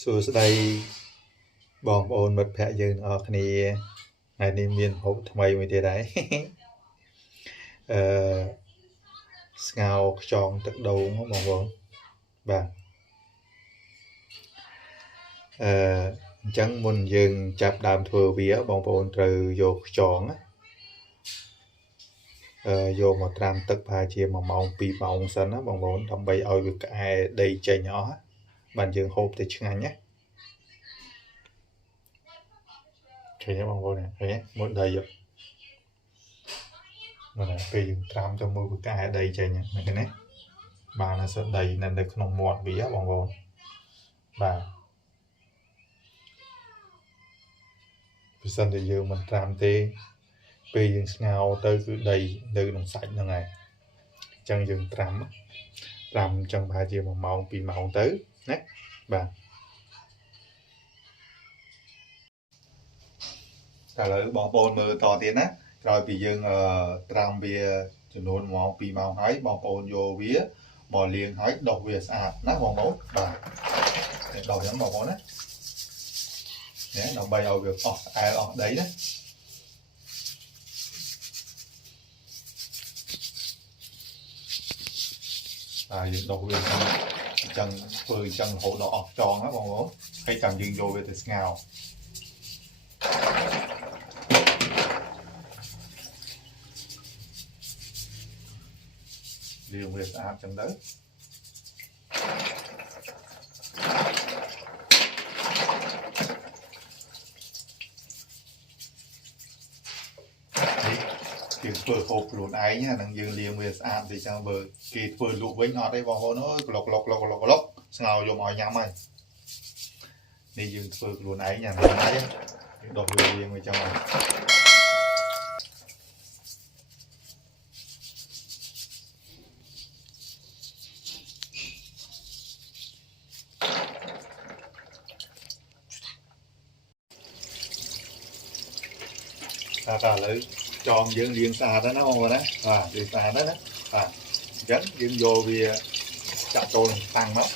សួស្តីបងប្អូនមិត្តភ័ក្តិយើងទាំងអស់គ្នាថ្ងៃនេះមានហូបថ្មីមួយទៀតហើយអឺស្ងោរខ្យងទឹកដូងបងប្អូនបាទអញ្ចឹងមុនយើងចាប់ដើមធ្វើវាបងប្អូនត្រូវយកខ្យងយកមកត្រាំទឹកប្រហែលជា1ម៉ោង2ម៉ោងសិនណាបងប្អូនដើម្បីឲ្យវាក្អែដីចេញអស់បានយើងហូបទៅឆ្ងាញ់ណាឃើញទេបងប្អូនឃើញទេមុតដីហ្នឹងពេលយើងត្រាំទៅមើលវាក្អែដីចេញហ្នឹងឃើញទេបានហើយសិនដីនៅក្នុងមាត់វាបងប្អូនបាទបើសិនតែយើងមិនត្រាំទេពេលយើងស្ងោរទៅគឺដីនៅក្នុងសាច់ហ្នឹងហើយអញ្ចឹងយើងត្រាំអញ្ចឹងប្រហែលជា1ម៉ោង2ម៉ោងទៅណាបាទតែឥឡូវបងប្អូនមើលតទៀតណាក្រោយពីយើងត្រាំវាចំនួន1ម៉ោង2ម៉ោងហើយបងប្អូនយកវាមកលាងហើយដុសវាស្អាតណាបងប្អូនបាទដុសអញ្ចឹងបងប្អូនណាដើម្បីឲ្យវាអស់ក្អែលអស់ដីណាយើងដុសវាអញ្ចឹងធ្វើអញ្ចឹងរហូតដល់អស់ខ្យងណាបងប្អូនហើយចាំយើងយកវាទៅស្ងោរលាងវាស្អាតអញ្ចឹងទៅយើងធ្វើហូបខ្លួនឯងហ្នឹងយើងលាងវាស្អាតទៅចឹងបើគេធ្វើលក់វិញអត់ទេបងប្អូនអើយក្លុកស្ងោរយកមកញ៉ាំហើយនេះយើងធ្វើខ្លួនឯងហ្នឹងហើយយើងដុសវាលាងវាចឹងហើយតែឥឡូវចងយើងលាងស្អាតហើយណាបងប្អូនណាបាទលាងស្អាតហើយណាបាទអញ្ចឹងយើងយកវាចាក់ចូលក្នុងតាំងមក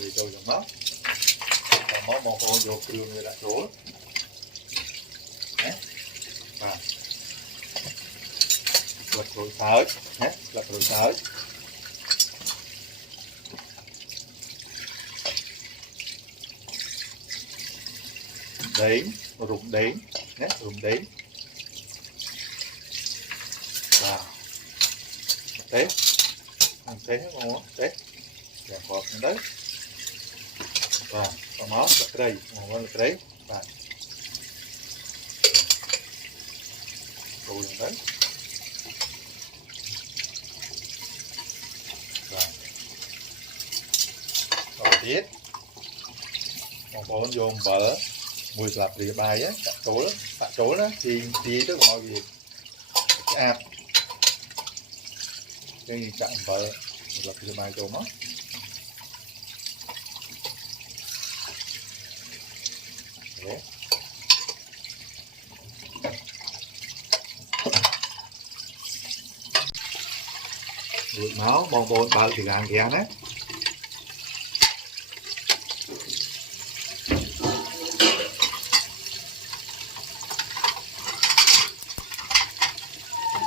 វាចូលយ៉ាងមកបងប្អូនយកគ្រឿងវាដាក់ចូលណាបាទស្លឹកក្រូចសើចណាស្លឹកក្រូចសើចដេងរុំដេងណារុំដេងបាទទេបងប្អូនទេចាំគាត់ទៅបាទមកស្លឹកគ្រៃបងប្អូនស្លឹកគ្រៃបាទចូលទៅទៀតបងប្អូនយកអំបិលមួយស្លាបព្រាបាយដាក់ចូលណាទីទៅកុំឲ្យវាឆ្អាបយើងចាក់អំបិលស្លាបព្រាបាយចូលមករួចមកបងប្អូនបើកទីឡានហ្គាសណា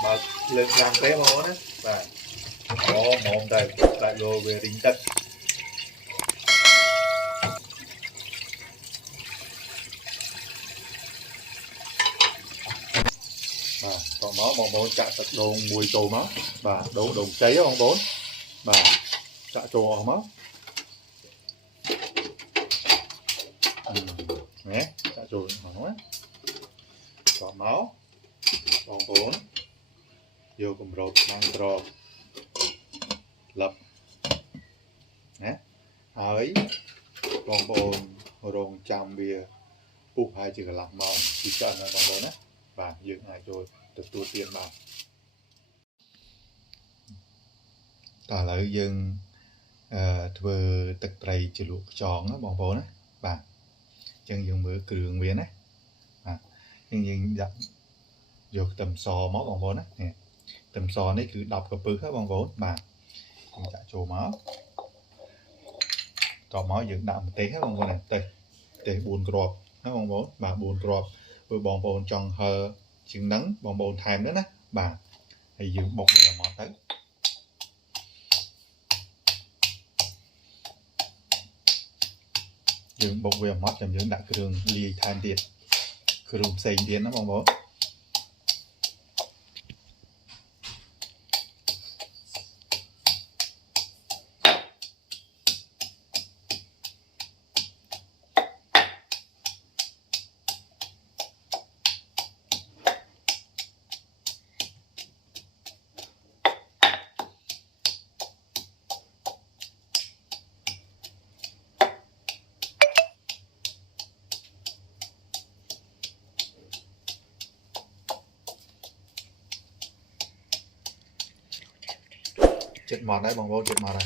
បើលើកខ្លាំងទេបងប្អូនណាបាទមុំទៅដាក់យកវារីងទឹកបាទតមកបងប្អូនចាក់ទឹកដូងមួយចូលមកបាទដូងខ្ចីបងប្អូនបាទចាក់ចូលអស់មកណាចាក់ចូលអស់ណាតមកបងប្អូនយកគម្របឆ្នាំងក្របលឹបណាហើយបងប្អូនរងចាំវាពុះហើយជាកន្លះម៉ោងពីច្រើនណាបងប្អូនណាបាទយើងអាចចូលទទួលទានបានតើឥឡូវយើងធ្វើទឹកត្រីជ្រលក់ខ្យងណាបងប្អូនណាបាទអញ្ចឹងយើងមើលគ្រឿងវាណាបាទ nhưng dạ vô tầm sò máu bằng vốn á nè tầm sò này cứ đọc cái bự hết bằng vốn mà mình đã trổ máu trọ máu dựng đạm tế hết bằng vốn này tế buồn crop hết bằng vốn mà buồn crop với bằng vốn trong hờ chừng nắng bằng vốn thèm nữa nè bà thì dựng bột bây giờ mọt tới dựng bột bây giờ mọt làm dựng đã cái đường ly than tiền cái đường xây tiền nó bằng vốn chết mọt đấy bằng vô chết mọt này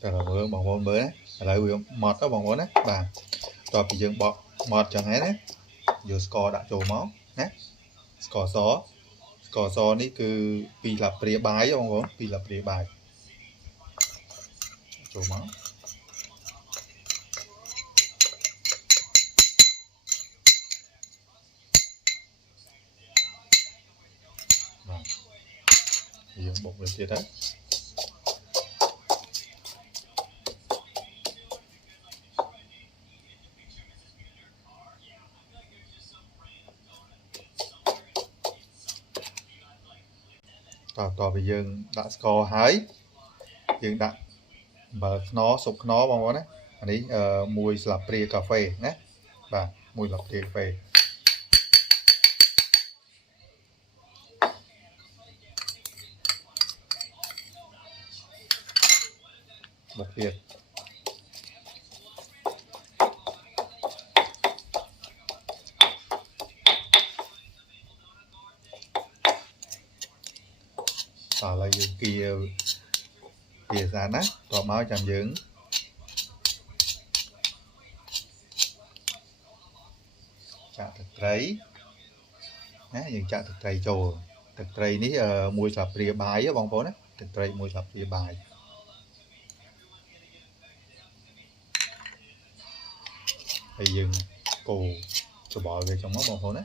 rồi bữa bằng vô bữa đấy lại bị mọt đó bằng vô đấy bà rồi bị dựng bọt mọt chẳng hết đấy vừa score đã trổ máu nhé score so ní cứ pi là bìa bài không có pi là bìa bài trổ máu rồi dùng bột lên kia đấy tỏ bây giờ đã score hái dương đã mở nó sụp nó bằng đó anh ấy mùi là bìa cà phê nhé và mùi là bìa cà phê một việc tỏ là dương kia ra nát tỏ máu chạm dưỡng chạm thực trấy những chạm thực trầy trồ thực trầy ní mùi sạp rìa bài á bóng phố đó thực trầy mùi sạp rìa bài thì dừng cù cho bỏ về trong món bóng phố đó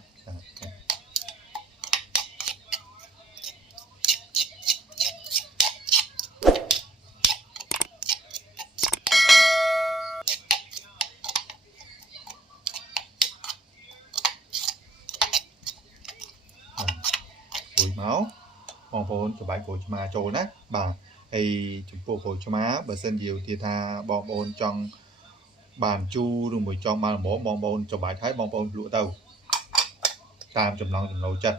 máu bong bồn cho bạn của chúng ta trôi nát bà hay chúng tôi của chúng ta bởi sân nhiều thì tha bong bồn trong bàn chu rồi mùi trong bàn bố bong bồn cho bạn thấy bong bồn lụa tàu tam chùm lòng chùm nấu chân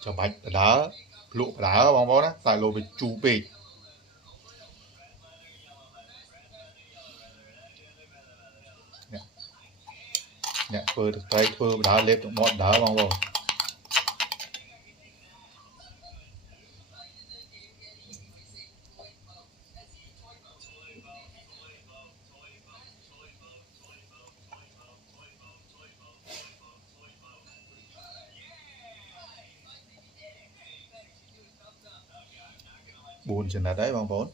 cho bạch đá lụa đá bong bồn á tại lô bị chu bì nè phơi được tay phơi đá lên trong món đá bong bồn buồn chừng là đấy bong bồn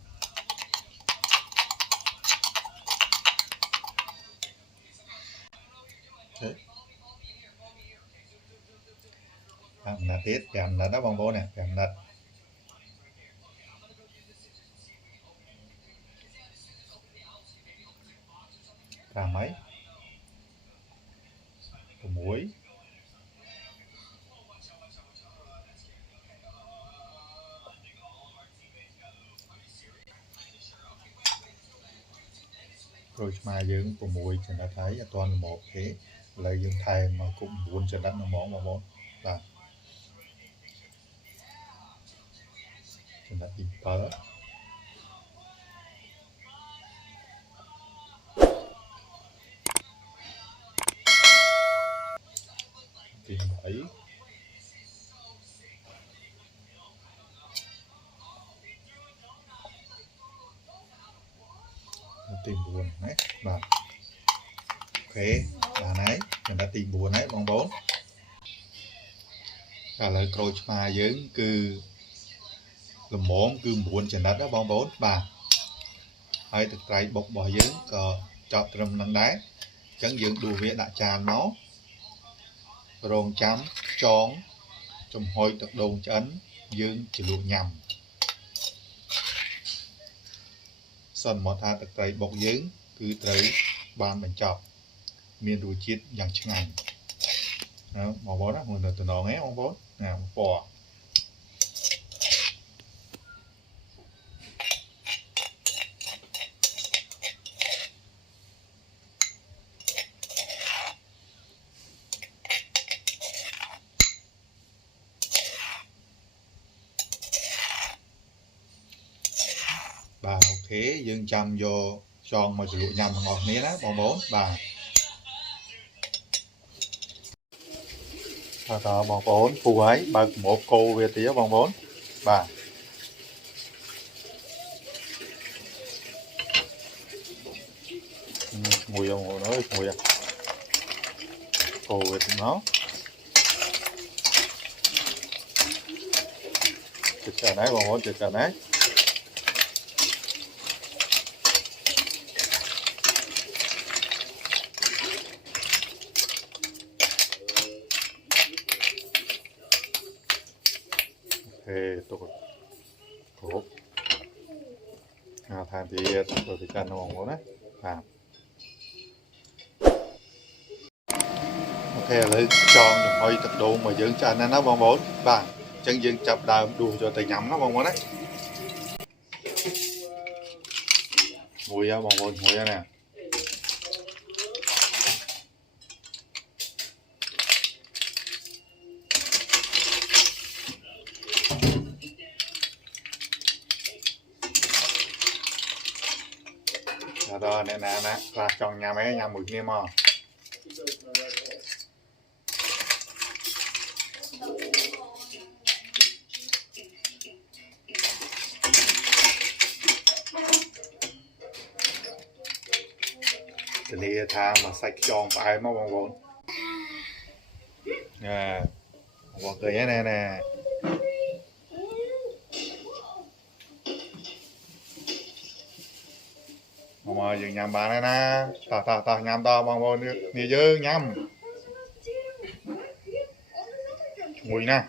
làm là tiết làm là đó bong bồn này làm là cả mấy muối rồi mà dưỡng của muối cho nó thấy toàn một thế lấy dưỡng thay mà cũng buồn cho nó món mà món là cho nó ít tớ 7 tìm buồn đấy và ok là nấy mình đã tìm buồn đấy bóng 4 cả lời câu mà dưỡng cứ làm món cứ buồn chẳng đất đó bóng 4 bà hai thực trái bọc bỏ dưỡng có chọt trầm nắng đáy chẳng dưỡng đủ việc đã tràn máu rồng chấm trón trong hôi tập đồn chấn dưỡng chỉ lụ nhầm sân một tha thực trái bọc dưỡng cứ tới ban mình chọc miền đùi chiết dàng chân ảnh đó, màu bó đó mình từ nó nghe bóng 4 nào bỏ bà ok dương chăm vô tròn mà lụa nhầm ngọt ní đó bóng 4 bà đó bóng 4 phù ấy bà một cô về tía bóng 4 bà mùi không nói mùi à cô về tía nó chụp cả đấy bóng 4 chụp cả đấy tôi cốp than thì tôi thì cần bóng 4 đấy ok lấy tròn hơi thật độ mà dưỡng cho anh nó bóng 4 bà chân dương chập đào đùa cho tay nhắm nó bóng 4 đấy mùi ra bóng 4 mùi ra nè rồi nè nè nè là tròn nhà mấy nhà mùi niêm mò thì tha mà sạch tròn phải mà bóng 4 à bóng cười nhé nè nè mà dừng nhầm bà này nè ta nhầm to bóng 4 đi dư nhầm mùi nè